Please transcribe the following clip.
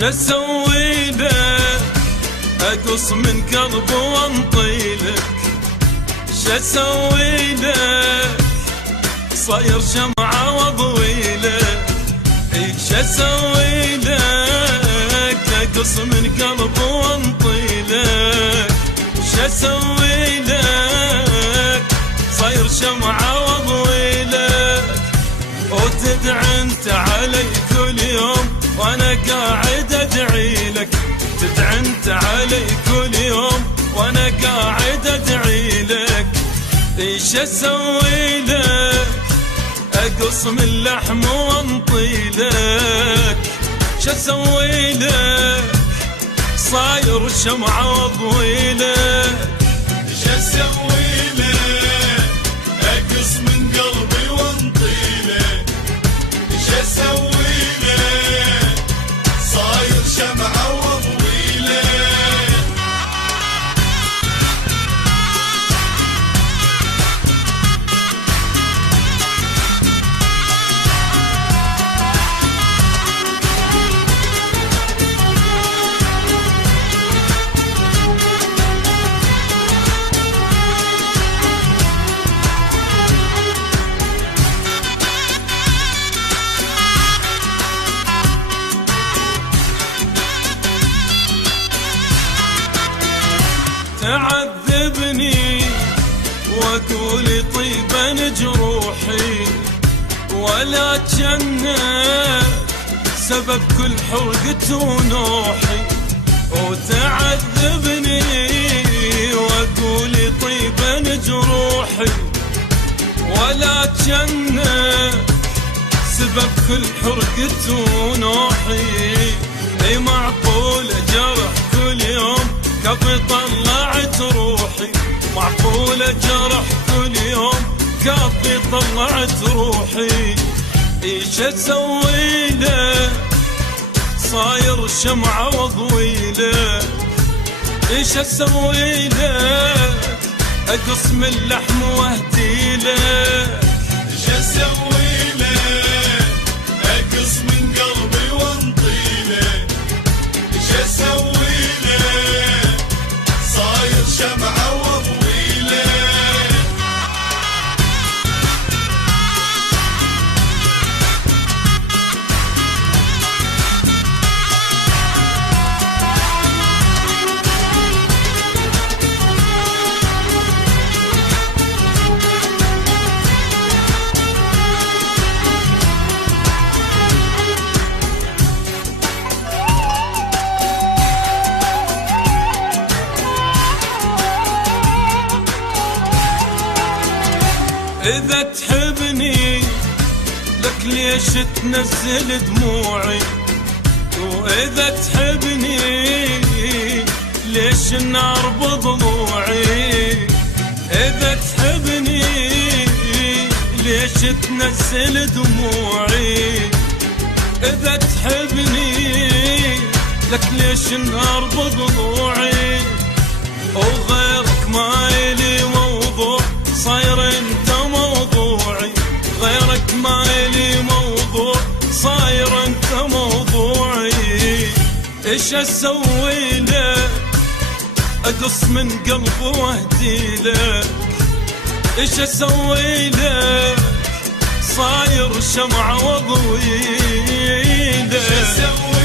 شسوي لك اقص من قلبي وانطيلك، شسوي لك صاير شمعة واضويلك، شسوي لك اقص من قلبي وانطيلك، شسوي لك صاير شمعة واضويلك، وتدعي انت علي كل يوم وانا قاعد ادعي لك، تدعي انت علي كل يوم وانا قاعد ادعي لك، ايش اسوي لك اقص من لحم وانطي لك، شسوي لك صاير شمعة واضوي لك، شسوي لك اقص من قلبي وانطي لك، شسوي لك صاير شمعة واضوي لك. تعذبني واقول طيبا جروحي، ولا جنة سبب كل حرقة ونوحي، وتعذبني واقول طيبا جروحي، ولا جنة سبب كل حرقة ونوحي، اي معقول جرح كل يوم كفي طلعت روحي، معقولة جرح كل يوم كفي طلعت روحي، ايش اسوي لك صاير شمعة واضوي لك، ايش اسوي لك اقص من لحم واهدي لك، ايش اسوي لك اقص من قلبي وانطي لك، ايش اسوي لك صاير شمعة واضوي لك. إذا تحبني لك ليش تنزل دموعي، وإذا تحبني ليش النار بضلوعي، إذا تحبني ليش تنزل دموعي، إذا تحبني لك ليش النار بضلوعي، وغيرك ما إلي موضوع صاير انت موضوعي، غيرك ما إلي موضوع صاير انت موضوعي، ايش اسوي لك اقص من قلبي واهدي لك، ايش اسوي لك صاير شمعة واضوي لك.